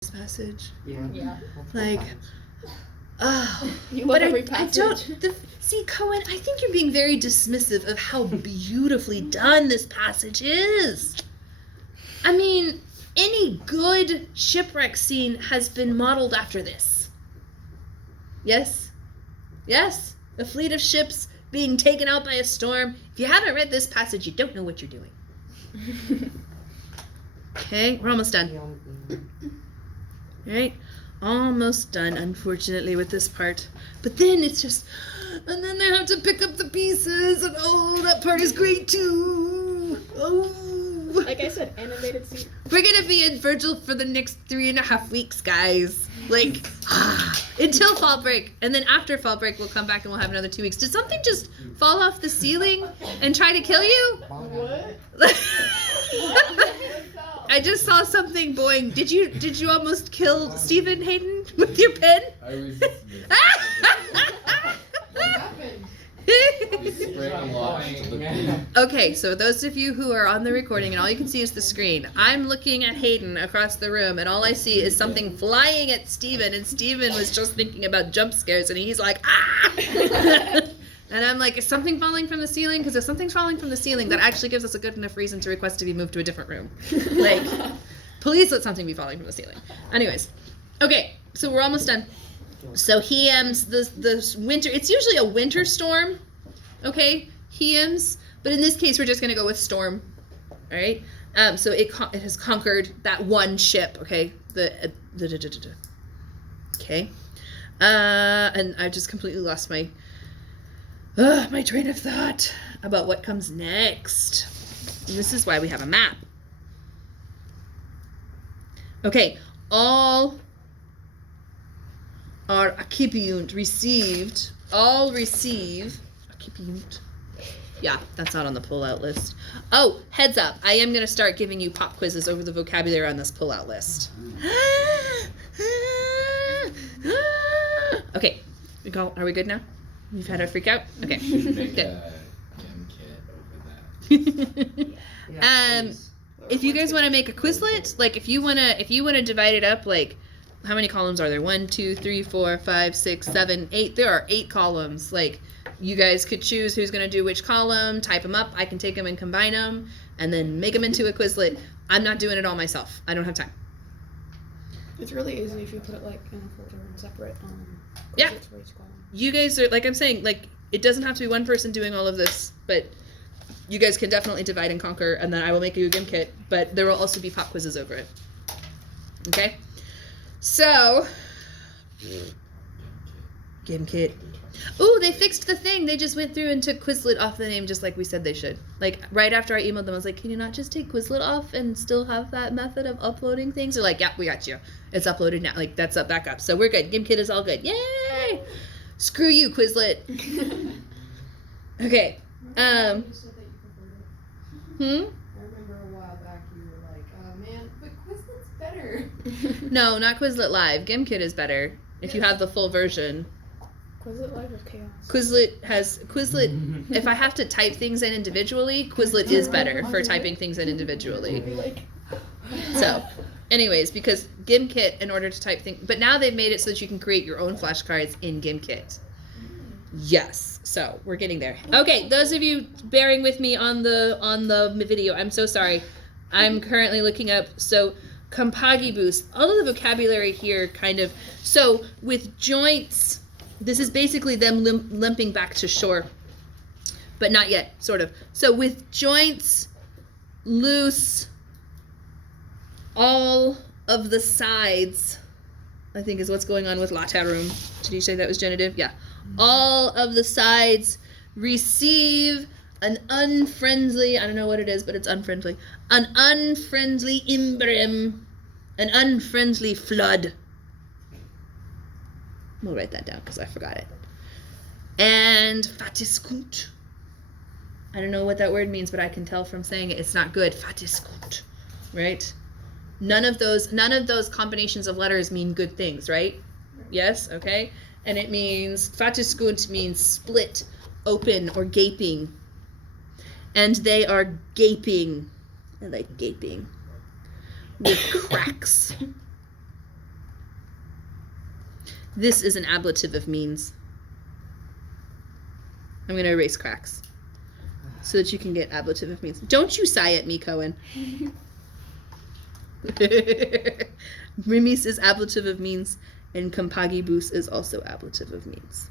this passage. Yeah. Like, oh, You but love every I don't. See, Cohen, I think you're being very dismissive of how beautifully done this passage is. I mean, any good shipwreck scene has been modeled after this. Yes? Yes? A fleet of ships being taken out by a storm. If you haven't read this passage, you don't know what you're doing. Okay, we're almost done. Right? Almost done, unfortunately, with this part. But then it's just, and then they have to pick up the pieces, and oh, that part is great too. Oh. Like I said, animated scene. We're gonna be in Virgil for the next 3.5 weeks, guys. Like, until fall break. And then after fall break, we'll come back and we'll have another 2 weeks. Did something just fall off the ceiling and try to kill you? What? I just saw something boing. Did you almost kill Stephen Hayden with your pen? I resisted it. What happened? We sprang aloft to the beach. Okay, so those of you who are on the recording and all you can see is the screen, I'm looking at Hayden across the room and all I see is something flying at Stephen, and Stephen was just thinking about jump scares and he's like, ah! And I'm like, is something falling from the ceiling? Because if something's falling from the ceiling, that actually gives us a good enough reason to request to be moved to a different room. Like, please let something be falling from the ceiling. Anyways, okay, so we're almost done. So the winter, it's usually a winter storm, okay, but in this case we're just going to go with storm, all right? So it has conquered that one ship, okay, okay, and I just completely lost my train of thought about what comes next. And this is why we have a map. Okay, all are accipiunt received. All receive. Accipiunt. Yeah, that's not on the pull-out list. Oh, heads up. I am going to start giving you pop quizzes over the vocabulary on this pull-out list. Okay, are we good now? You've had a freak out? Okay. You should make Good. a gem kit over that. If you guys want to make a Quizlet, like if you wanna divide it up, like how many columns are there? 1, 2, 3, 4, 5, 6, 7, 8. There are 8 columns. Like you guys could choose who's gonna do which column, type them up. I can take them and combine them, and then make them into a Quizlet. I'm not doing it all myself. I don't have time. It's really easy if you put it like in a folder and separate. Yeah. For each column. You guys are, like I'm saying, like it doesn't have to be one person doing all of this, but you guys can definitely divide and conquer, and then I will make you a gim kit, but there will also be pop quizzes over it. Okay? So, gim kit. Ooh, they fixed the thing. They just went through and took Quizlet off the name just like we said they should. Like, right after I emailed them, I was like, can you not just take Quizlet off and still have that method of uploading things? They're like, yeah, we got you. It's uploaded now. Like, that's up, back up. So we're good. Gim kit is all good. Yay! Screw you, Quizlet. Okay. You said that you preferred it. I remember a while back you were like, oh man, but Quizlet's better. No, not Quizlet Live. GimKit is better if you have the full version. Quizlet Live or Chaos? Quizlet, if I have to type things in individually, Quizlet is better for typing things in individually. So, anyways, because GimKit, in order to type things, but now they've made it so that you can create your own flashcards in GimKit. Yes, so we're getting there. Okay, those of you bearing with me on the video, I'm so sorry. I'm currently looking up, so compagibus, all of the vocabulary here kind of, so with joints, this is basically them limping back to shore, but not yet, sort of. So with joints loose, all of the sides, I think is what's going on with laterum. Did you say that was genitive? Yeah. All of the sides receive an unfriendly, I don't know what it is, but it's unfriendly. An unfriendly imbrim, an unfriendly flood. We'll write that down because I forgot it. And fatiscunt. I don't know what that word means, but I can tell from saying it, it's not good. Fatiscunt, right? None of those combinations of letters mean good things, right? Yes, okay. And it means, fatiscunt means split, open, or gaping. And they are gaping. I like gaping. With cracks. This is an ablative of means. I'm going to erase cracks so that you can get ablative of means. Don't you sigh at me, Cohen. Rimis is ablative of means, and compagibus is also ablative of means.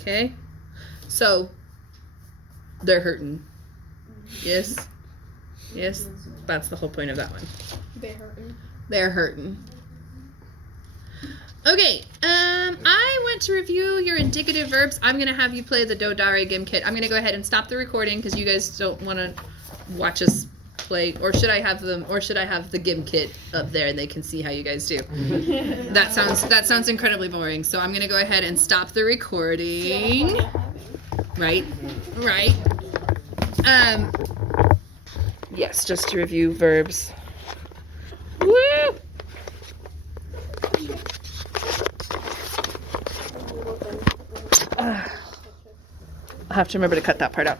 Okay? So, they're hurting. Yes? Yes? That's the whole point of that one. They hurting. They're hurting. Okay, I went to review your indicative verbs. I'm going to have you play the Do Dare Gim Kit. I'm going to go ahead and stop the recording because you guys don't want to watch us play. Or should I have the Gim Kit up there and they can see how you guys do? That sounds incredibly boring. So I'm going to go ahead and stop the recording. Right. Yes, just to review verbs. Woo! I'll have to remember to cut that part out.